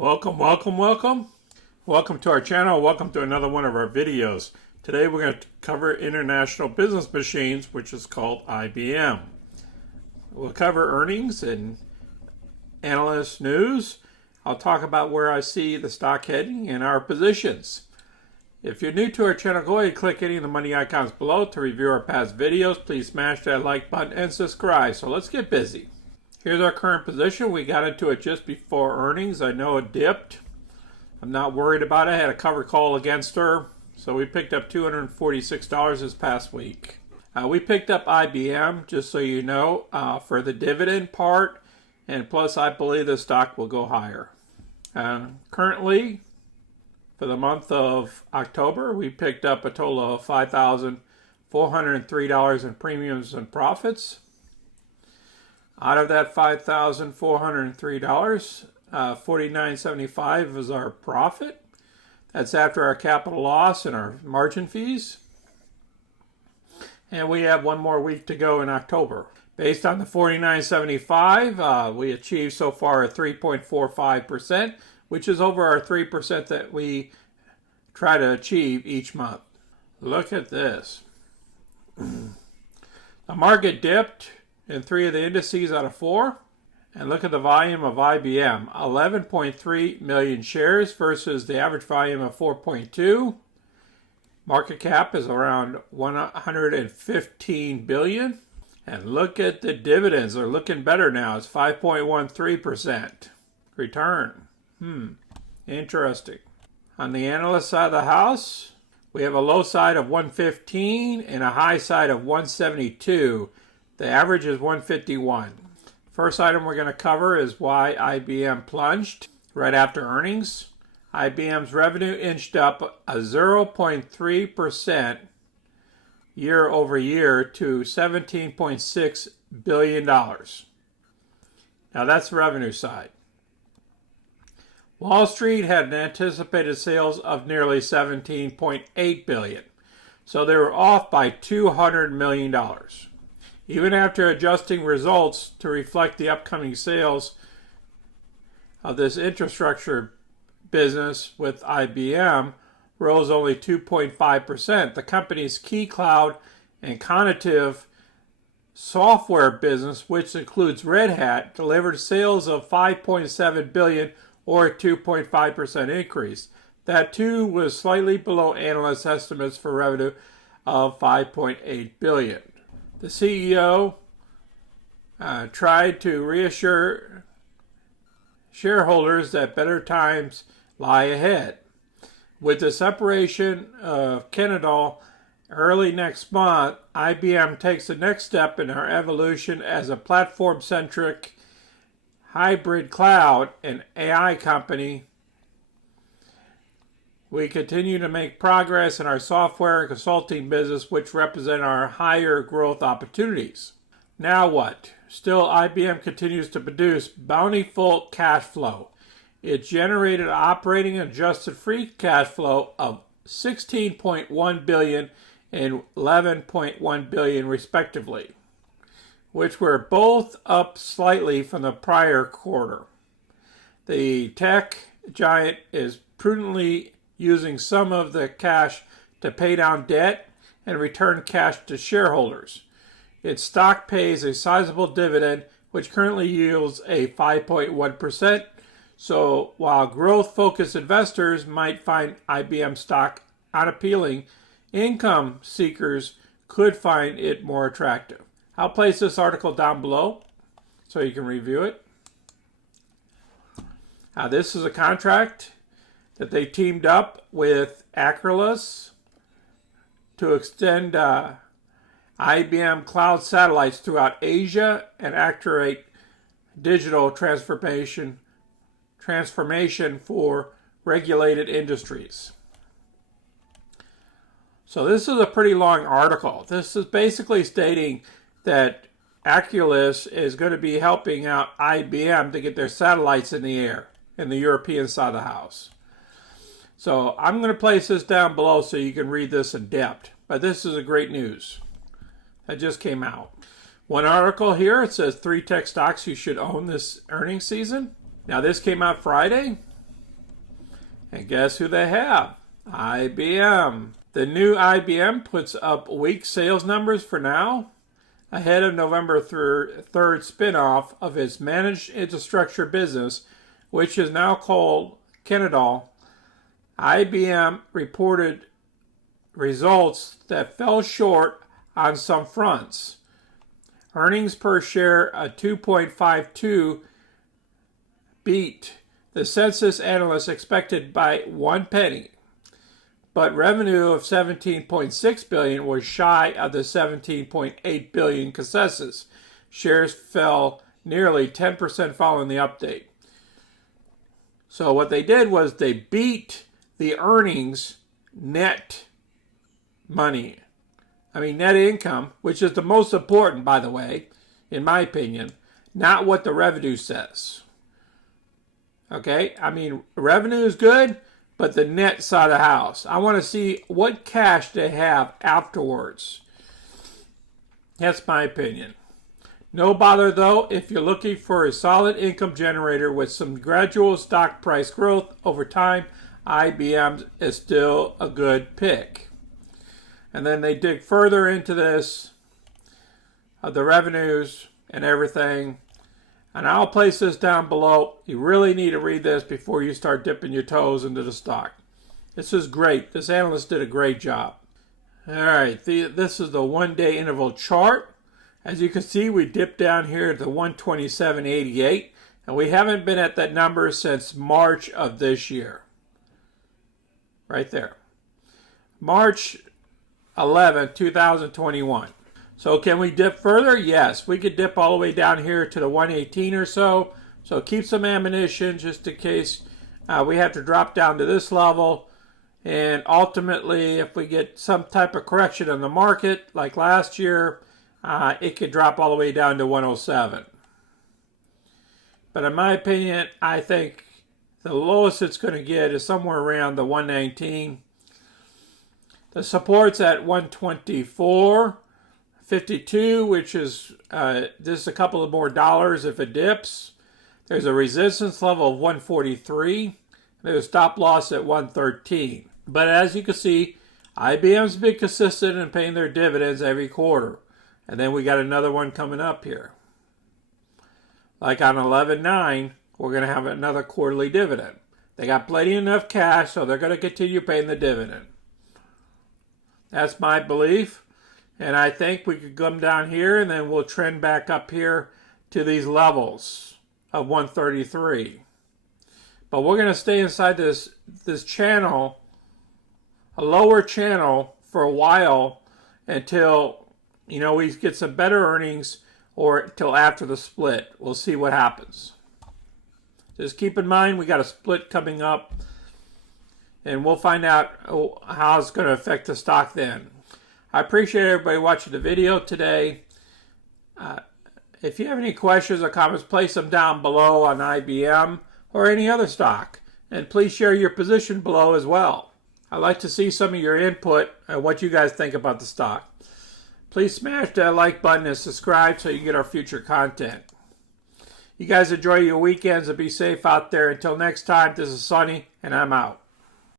Welcome, welcome, welcome. Welcome to our channel. Welcome to another one of our videos. Today we're going to cover International Business Machines, which is called IBM. We'll cover earnings and analyst news. I'll talk about where I see the stock heading and our positions. If you're new to our channel, go ahead and click any of the money icons below to review our past videos. Please smash that like button and subscribe. So let's get busy. Here's our current position. We got into it just before earnings. I know it dipped. I'm not worried about it. I had a cover call against her. So we picked up $246 this past week. We picked up IBM, just so you know, for the dividend part. And plus, I believe the stock will go higher. Currently, for the month of October, we picked up a total of $5,403 in premiums and profits. Out of that $5,403, $49.75 is our profit. That's after our capital loss and our margin fees. And we have one more week to go in October. Based on the $49.75, we achieved so far a 3.45%, which is over our 3% that we try to achieve each month. Look at this. The market dipped in 3 of the indices out of 4. And look at the volume of IBM, 11.3 million shares versus the average volume of 4.2. Market cap is around 115 billion. And look at the dividends. They're looking better now. It's 5.13% return. Interesting. On the analyst side of the house, we have a low side of 115 and a high side of 172. The average is 151. First item we're going to cover is why IBM plunged right after earnings. IBM's revenue inched up a 0.3% year over year to $17.6 billion. Now that's the revenue side. Wall Street had anticipated sales of nearly $17.8 billion. So they were off by $200 million. Even after adjusting results to reflect the upcoming sales of this infrastructure business with IBM rose only 2.5%. The company's key cloud and cognitive software business, which includes Red Hat, delivered sales of $5.7 billion or a 2.5% increase. That too was slightly below analyst estimates for revenue of $5.8 billion. The CEO tried to reassure shareholders that better times lie ahead. With the separation of Canada early next month, IBM takes the next step in our evolution as a platform-centric hybrid cloud and AI company. We continue to make progress in our software and consulting business, which represent our higher growth opportunities. Now what? Still, IBM continues to produce bountiful cash flow. It generated operating and adjusted free cash flow of $16.1 billion and $11.1 billion respectively, which were both up slightly from the prior quarter. The tech giant is prudently using some of the cash to pay down debt and return cash to shareholders. Its stock pays a sizable dividend, which currently yields a 5.1%. So while growth-focused investors might find IBM stock unappealing, income seekers could find it more attractive. I'll place this article down below so you can review it. This is a contract that they teamed up with Acrolis to extend IBM cloud satellites throughout Asia and accelerate digital transformation for regulated industries. So this is a pretty long article. This is basically stating that Acrolis is going to be helping out IBM to get their satellites in the air in the European side of the house. So I'm going to place this down below so you can read this in depth. But this is a great news that just came out. One article here, it says 3 tech stocks you should own this earnings season. Now this came out Friday. And guess who they have? IBM. The new IBM puts up weak sales numbers for now, ahead of November 3rd spinoff of its managed infrastructure business, which is now called Kenedal. IBM reported results that fell short on some fronts. Earnings per share of 2.52 beat the consensus analysts expected by 1 penny, but revenue of $17.6 billion was shy of the $17.8 billion consensus. Shares fell nearly 10% following the update. So what they did was they beat the earnings net net income, which is the most important, by the way, in my opinion, not what the revenue says. Okay, revenue is good, but the net side of the house. I want to see what cash they have afterwards. That's my opinion. No bother though if you're looking for a solid income generator with some gradual stock price growth over time. IBM is still a good pick. And then they dig further into this, the revenues and everything. And I'll place this down below. You really need to read this before you start dipping your toes into the stock. This is great. This analyst did a great job. All right, this is the one-day interval chart. As you can see, we dipped down here to 127.88, and we haven't been at that number since March of this year. Right there. March 11, 2021. So can we dip further? Yes, we could dip all the way down here to the 118 or so. So keep some ammunition just in case we have to drop down to this level. And ultimately, if we get some type of correction in the market, like last year, it could drop all the way down to 107. But in my opinion, I think the lowest it's going to get is somewhere around the 119. The support's at 124.52, which is just a couple of more dollars if it dips. There's a resistance level of 143. There's a stop loss at 113. But as you can see, IBM's been consistent in paying their dividends every quarter. And then we got another one coming up here. Like on 11/9, we're going to have another quarterly dividend. They got plenty enough cash, so they're going to continue paying the dividend. That's my belief. And I think we could come down here and then we'll trend back up here to these levels of 133. But we're going to stay inside this channel, a lower channel, for a while until, we get some better earnings or till after the split. We'll see what happens. Just keep in mind we got a split coming up, and we'll find out how it's going to affect the stock then. I appreciate everybody watching the video today. If you have any questions or comments, place them down below on IBM or any other stock. And please share your position below as well. I'd like to see some of your input and what you guys think about the stock. Please smash that like button and subscribe so you can get our future content. You guys enjoy your weekends and be safe out there. Until next time, this is Sonny, and I'm out.